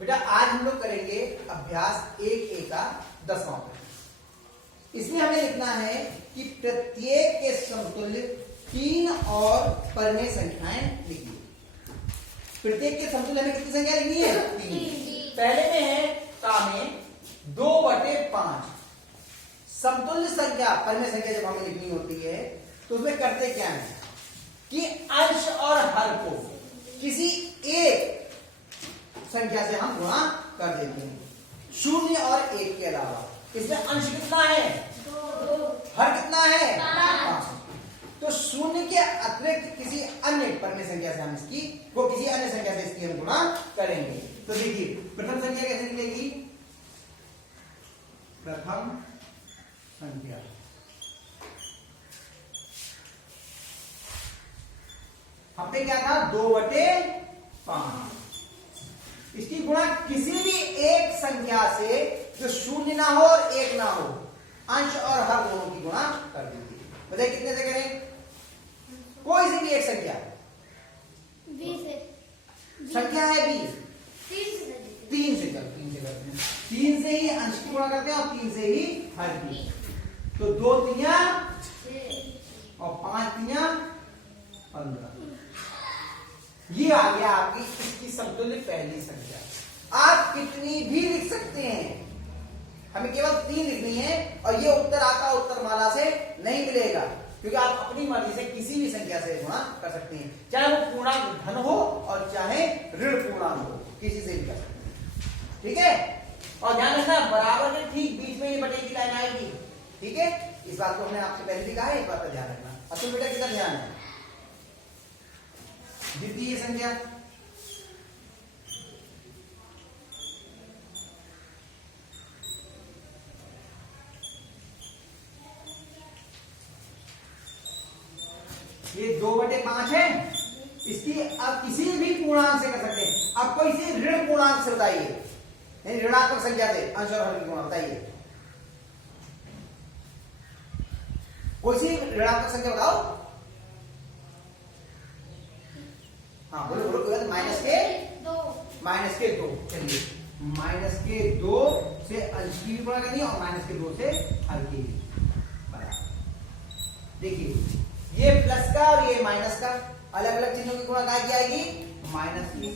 बेटा आज हम लोग करेंगे अभ्यास 1A का 10वां प्रश्न। इसमें हमें लिखना है कि प्रत्येक के समतुल्य 3 और परमेय संख्याएं लिखिए। प्रत्येक के समतुल्य हमें कितनी संख्या लिखनी है? 3। पहले में है का में 2/5। समतुल्य संख्या परमेय संख्या जब हमें लिखनी होती है तो उसमें करते क्या है कि अंश और हर को किसी एक संख्या से हम गुणा कर देते हैं, 0 और 1 के अलावा। इसमें अंश कितना है? 2। हर कितना है? 5। तो 0 के अतिरिक्त किसी अन्य परमेय संख्या से हम इसकी को किसी अन्य संख्या से इसकी हम गुणा करेंगे। तो देखिए प्रथम संख्या कैसे निकलेगी? प्रथम संख्या हम पे क्या था? 2/5। इसकी गुणा किसी भी एक संख्या से जो 0 ना हो और 1 ना हो, अंश और हर दोनों की गुणा कर दीजिए। बताइए कितने से करें? कोई सी भी एक संख्या। 20 संख्या है 20। 3 से करते हैं। 3 से ही अंश की गुणा करते हैं और 3 से ही हर की। तो 2 3 और 5 3 15। ये आ गया आपकी इसकी समतुल्य पहली संख्या। आप कितनी भी लिख सकते हैं, हमें केवल 3 लिखनी है और ये उत्तर आपका उत्तर माला से नहीं मिलेगा, क्योंकि आप अपनी मर्जी से किसी भी संख्या से गुणा कर सकते हैं, चाहे वो पूर्णांक धन हो और चाहे ऋण पूर्णांक हो, किसी से भी कर सकते हैं। ठीक है? और ध्यान रखना बराबर के ठीक बीच में ये बटे की लाइन आएगी। ठीक है? इस बात को हमने आपसे पहले भी कहा है, एक बात का ध्यान रखना। अब तुम बेटा कितना ध्यान है? द्वितीय संख्या ये 2/5 है। इसकी आप किसी भी पूर्णांक से कर सकते हैं। अब कोई सी ऋण पूर्णांक से बताइए, ऋणात्मक संख्या से अंश और हर की गुणा बताइए। कोई सी ऋणात्मक संख्या बताओ। हाँ बोलो बोलो। -2 चलिए -2 से अंश की भी गुणा करनी है और -2 से हर की भी। देखिए ये प्लस का और ये माइनस का अलग अलग चिन्हों की गुणा काय की आएगी? माइनस की।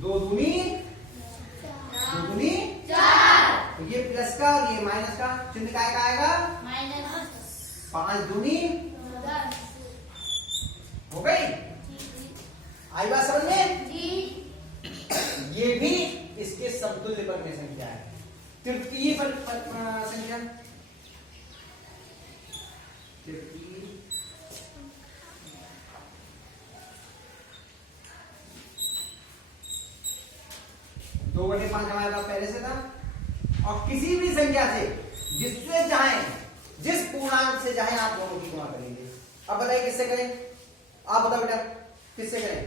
2 दूनी 4। तो ये प्लस का और ये माइनस का चिन्ह काय का आएगा? -5 दूनी 10। हो गई? आई बात समझ में? ये भी इसके समतुल्य परमेय संख्या है। तृतीय संख्या दो 2/5 हमारे पास पहले से था। और किसी भी संख्या से जिससे चाहे जिस पूर्णांक से चाहे आप दोनों की गुणा करेंगे। अब बताइए किससे करें? आप बताओ बेटा किससे करें?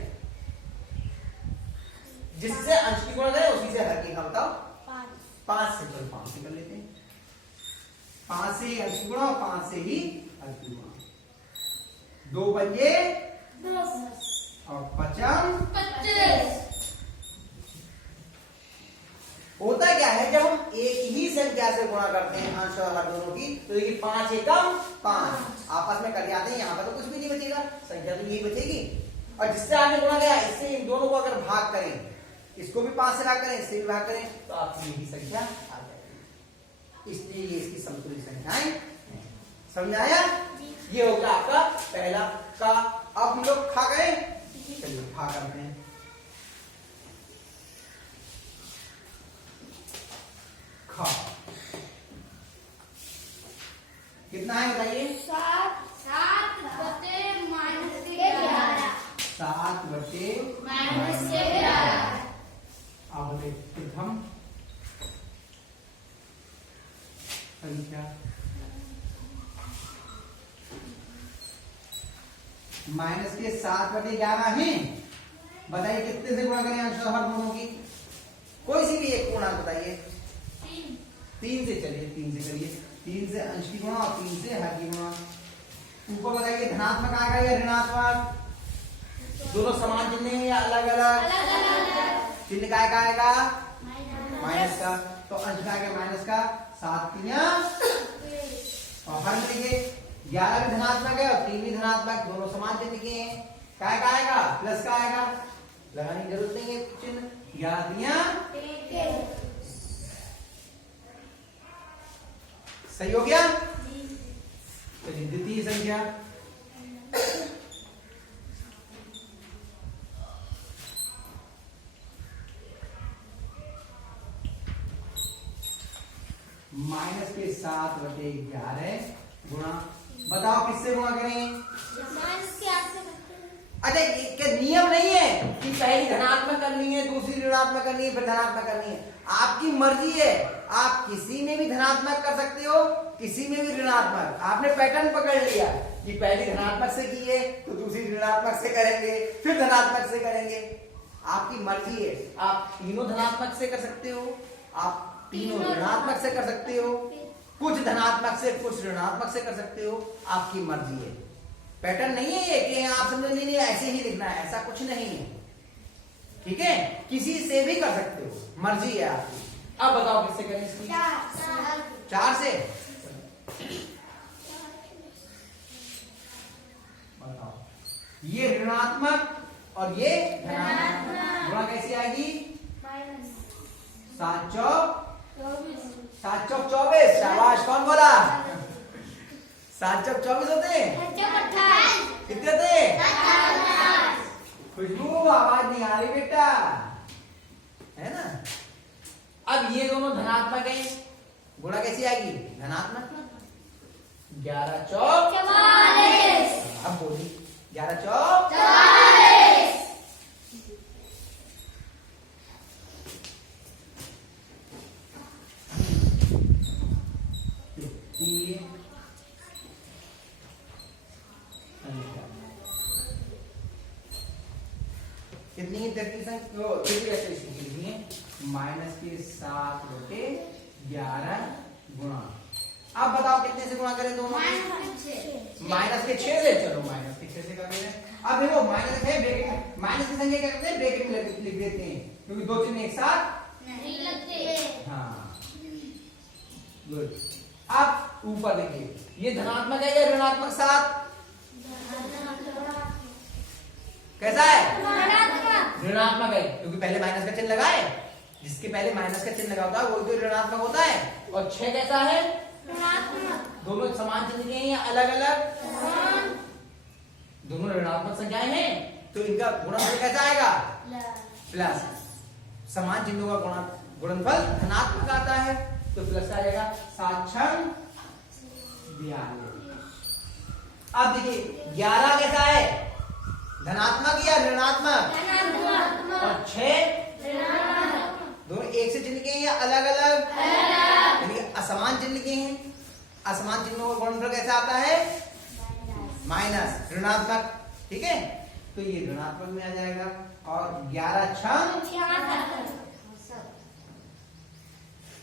जिससे अंश की गुणा करें उसी से हर की। हाँ बताओ। 5 से। चलो 5 से कर लेते हैं। 5 से ही अंश की गुणा और 5 से ही हर की गुणा। 2 पंजे 10 और 5 25। होता क्या है जब हम एक ही संख्या से गुणा करते हैं अंश और हर दोनों की, तो देखिए 5 एकम 5 आपस में कर जाते हैं। यहाँ पर तो कुछ भी नहीं बचेगा, संख्या तो यही बचेगी। और जिससे आगे गुणा गया इससे इन दोनों को अगर भाग करें, इसको भी 5 से भाग करें, इससे भी भाग करें, तो आपकी यही संख्या आ जाएगी। इसलिए ये इसकी समतुल्य संख्याएं हैं। समझ आया? ये होगा आपका पहला का। अब हम लोग खा गए, चलिए खा करते हैं। खा कितना है बताइए? 7 बटे -11। 7 बटे -11। अब बताइए प्रथम संख्या -7/11 है। बताइए कितने से गुणा करें अंश और हर दोनों की? कोई सी भी एक पूर्णांक बताइए। 3 से। चलिए 3 से करिए। 3 से अंश की गुणा और 3 से हर की गुणा। ऊपर बताइए धनात्मक आएगा या ऋणात्मक? दोनों समान चिन्ह हैं या अलग अलग? अलग अलग। चिन्ह काय का आएगा? माइनस का, तो अंश में आ गया माइनस का, 7 तिया और हर मिलेंगे। 11 भी धनात्मक है और 3 भी धनात्मक, दोनों समान चिन्ह के हैं। काय का आएगा? प्लस का आएगा, लगाने की जरूरत नहीं है चिन्ह। 11 तिया सही हो गया। चलिए द्वितीय संख्या -7/11 गुणा, बताओ किससे गुणा करें? अच्छा क्या नियम नहीं है कि पहली धनात्मक करनी है, दूसरी ऋणात्मक करनी है, फिर धनात्मक करनी है। आपकी मर्जी है, आप किसी में भी धनात्मक कर सकते हो, किसी में भी ऋणात्मक। आपने पैटर्न पकड़ लिया कि पहली धनात्मक से की है तो दूसरी ऋणात्मक से करेंगे, फिर धनात्मक से करेंगे। आपकी मर्जी है, आप तीनों धनात्मक से कर सकते हो, आप तीनों ऋणात्मक से कर सकते हो, कुछ धनात्मक से कुछ ऋणात्मक से कर सकते हो, आपकी मर्जी है। पैटर्न नहीं है ये कि आप समझ नहीं ऐसे ही लिखना है, ऐसा कुछ नहीं है। ठीक है, किसी से भी कर सकते हो, मर्जी है आपकी। अब बताओ किससे करें इसकी? 4 से। बताओ ये ऋणात्मक और ये धनात्मक, गुणा कैसी आएगी? 7 चौक 24। शाबाश, कौन बोला? 7 चौक 24 होते हैं। कितने होते? खुशबू, आवाज नहीं आ रही बेटा, है ना? अब ये दोनों धनात्मक हैं, गुणा कैसी आएगी? धनात्मक। 11 चौक 44। अब बोली 11 चौक 44। कितनी तृतीय संख्या? -7/11 गुणा। अब बताओ कितने से गुणा करें दोनों? -6 से। चलो -6 से कर देते हैं। अब देखो माइनस है, ब्रैकेट में माइनस की संख्या क्या करते हैं? ब्रैकेट में लिख देते हैं, क्योंकि दो चिन्ह एक साथ नहीं लगते। हाँ गुड। अब ऊपर देखिए, ये धनात्मक है या ऋणात्मक 7? कैसा है? ऋणात्मक है, क्योंकि पहले माइनस का चिन्ह लगा है। जिसके पहले माइनस का चिन्ह लगा होता है वो तो ऋणात्मक होता है। और 6 कैसा है? दोनों समान चिन्ह के हैं या अलग अलग? दोनों ऋणात्मक संख्याएं हैं, तो इनका गुणनफल कैसा आएगा? प्लस। समान चिन्हों का गुणनफल धनात्मक आता है, तो प्लस आ जाएगा। 7 6 42। अब देखिए 11 कैसा है? धनात्मक या ऋणात्मक? और 6 दोनों एक से चिन्ह के हैं या अलग अलग? यानी कि असमान चिन्ह के हैं। असमान चिन्हों का गुणनफल कैसा आता है? माइनस, ऋणात्मक। ठीक है, तो ये ऋणात्मक में आ जाएगा। और 11 6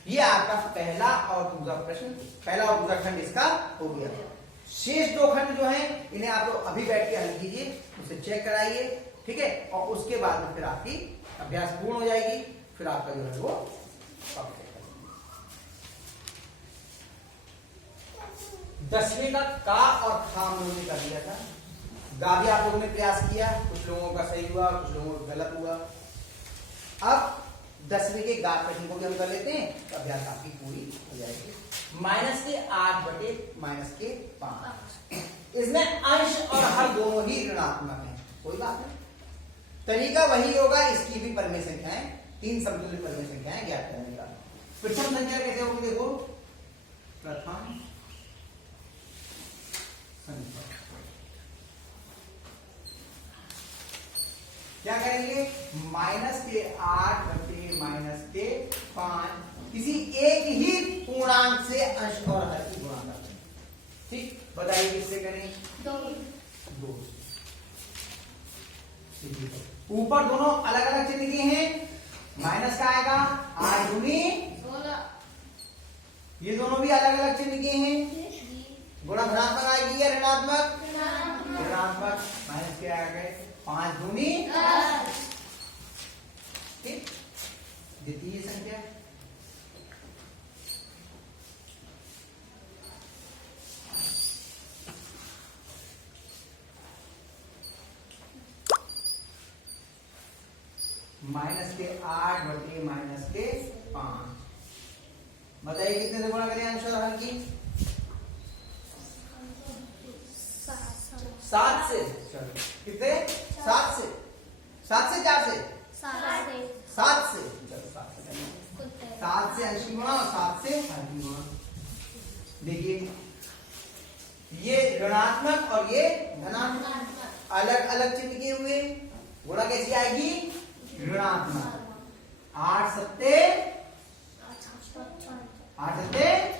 ये आपका पहला और दूसरा प्रश्न, पहला और दूसरा खंड इसका हो गया। शेष 2 खंड जो हैं इन्हें आप लोग अभी बैठ के हल कीजिए, उसे चेक कराइए। ठीक है, और उसके बाद में फिर आपकी अभ्यास पूर्ण हो जाएगी, फिर आपका जो है वो 10वीं का और खा हम लोगों ने कर दिया था। गा भी आप लोगों ने प्रयास किया, कुछ लोगों का सही हुआ, कुछ लोगों का गलत हुआ। अब 10वीं के गा प्रश्न को भी हम कर लेते हैं, तो अभ्यास आपकी पूरी हो जाएगी। -8/-5। इसमें अंश और हर दोनों ही ऋणात्मक हैं, कोई बात नहीं। तरीका वही होगा, इसकी भी परिमेय संख्याएं, 3 समतुल्य परिमेय संख्याएं ज्ञात करने का। प्रथम संख्या कैसे होगी? देखो, प्रथम संख्या क्या करेंगे? -8/-5 किसी एक ही पूर्णांक से अंश और हर की गुणा करते हैं। ठीक, बताइए किससे करें? 2। ऊपर दोनों अलग अलग चिन्ह के हैं, माइनस का आएगा 8 दूनी 16। ये दोनों भी अलग अलग चिन्ह के हैं, गुणा धनात्मक आएगी या ऋणात्मक? ऋणात्मक। माइनस के आ गए 5 दूनी 10। ठीक, द्वितीय संख्या माइनस के 8 बटे माइनस के 5। बताइए कितने से गुणा करें आंसर हल की? 7 से। चलो कितने? 7 से 4 से 7 से। चलो 7 से अंश की गुणा और 7 से हर की गुणा। देखिए ये ऋणात्मक और ये धनात्मक अलग अलग चिन्ह किए हुए, गुणा कैसी आएगी? ऋणात्मक। 8 सत्ते 56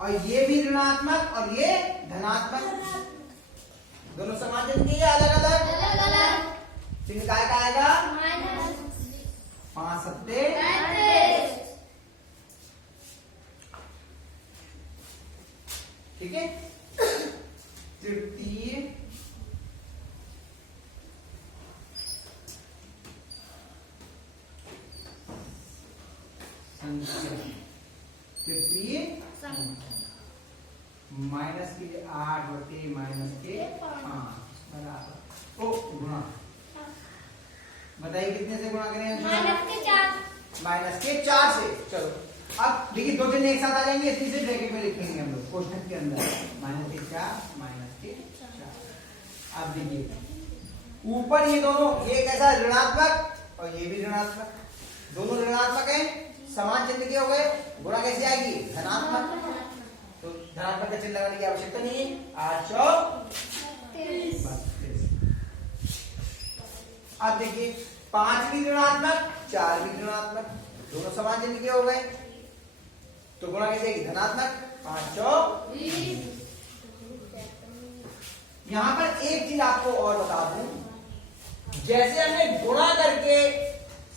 और ये भी ऋणात्मक और ये धनात्मक, दोनों समान चिन्ह के अलग अलग चिन्ह काय का आएगा? 5 सत्ते 35 ठीक है। तृतीय संख्या, तृतीय माइनस के 8 बटे माइनस के 5 बराबर ओ गुणा। बताइए कितने से गुणा करें? माइनस के 4 से। चलो अब देखिए दो चिन्ह एक साथ आ जाएंगे, इसी से ब्रैकेट में लिखेंगे हम लोग क्वेश्चन के अंदर। माइनस के 4 माइनस के 4। अब देखिए ऊपर ये दोनों, ये कैसा ऋणात्मक और ये भी ऋणात्मक, दोनों ऋणात्मक है, समान चिन्ह के हो गए, गुणा कैसे आएगी? धनात्मक। तो धनात्मक का चिन्ह लगाने की आवश्यकता नहीं है। 8 चौक 32। अब देखिए 5 भी ऋणात्मक 4 भी ऋणात्मक, दोनों समान चिन्ह के हो गए, तो गुणा कैसे आएगी? धनात्मक। 5 चौक 20। यहां पर एक चीज आपको और बता दूं, जैसे हमने गुणा करके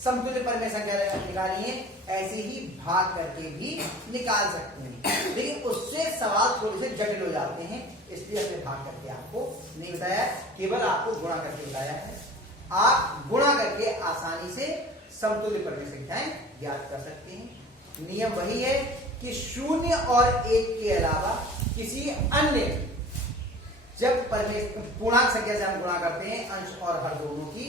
समतुल्य परिमेय संख्या निकाली है, ऐसे ही भाग करके भी निकाल सकते हैं, लेकिन उससे सवाल थोड़े से जटिल हो जाते हैं, इसलिए हमने भाग करके आपको नहीं बताया, केवल आपको गुणा करके बताया है। आप गुणा करके आसानी से समतुल्य परिमेय संख्याएं ज्ञात कर सकते हैं। नियम वही है कि 0 और 1 के अलावा किसी अन्य, जब पूर्णांक संख्या से हम गुणा करते हैं अंश और हर दोनों की,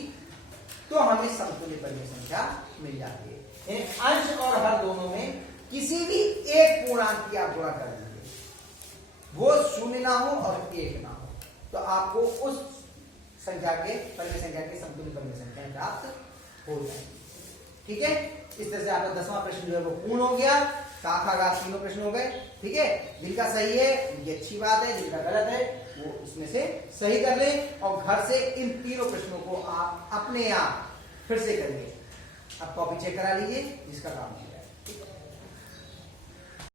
तो हमें समतुल्य परिमेय संख्या मिल जाती है। अंश और हर दोनों में किसी भी एक पूर्णांक की आप गुणा कर दीजिए, वो 0 ना हो और 1 ना हो, तो आपको उस संख्या के परिमेय संख्या के समतुल्य परिमेय संख्या प्राप्त हो जाएगी। ठीक है, इस तरह से आपका 10वां प्रश्न जो है वो पूर्ण हो गया। शाखा घात तीनों प्रश्न हो गए। ठीक है, जिनका सही है ये अच्छी बात है, जिनका गलत है वो उसमें से सही कर लें और घर से इन तीनों प्रश्नों को आप अपने आप फिर से करिए। अब कॉपी चेक करा लीजिए जिसका काम है।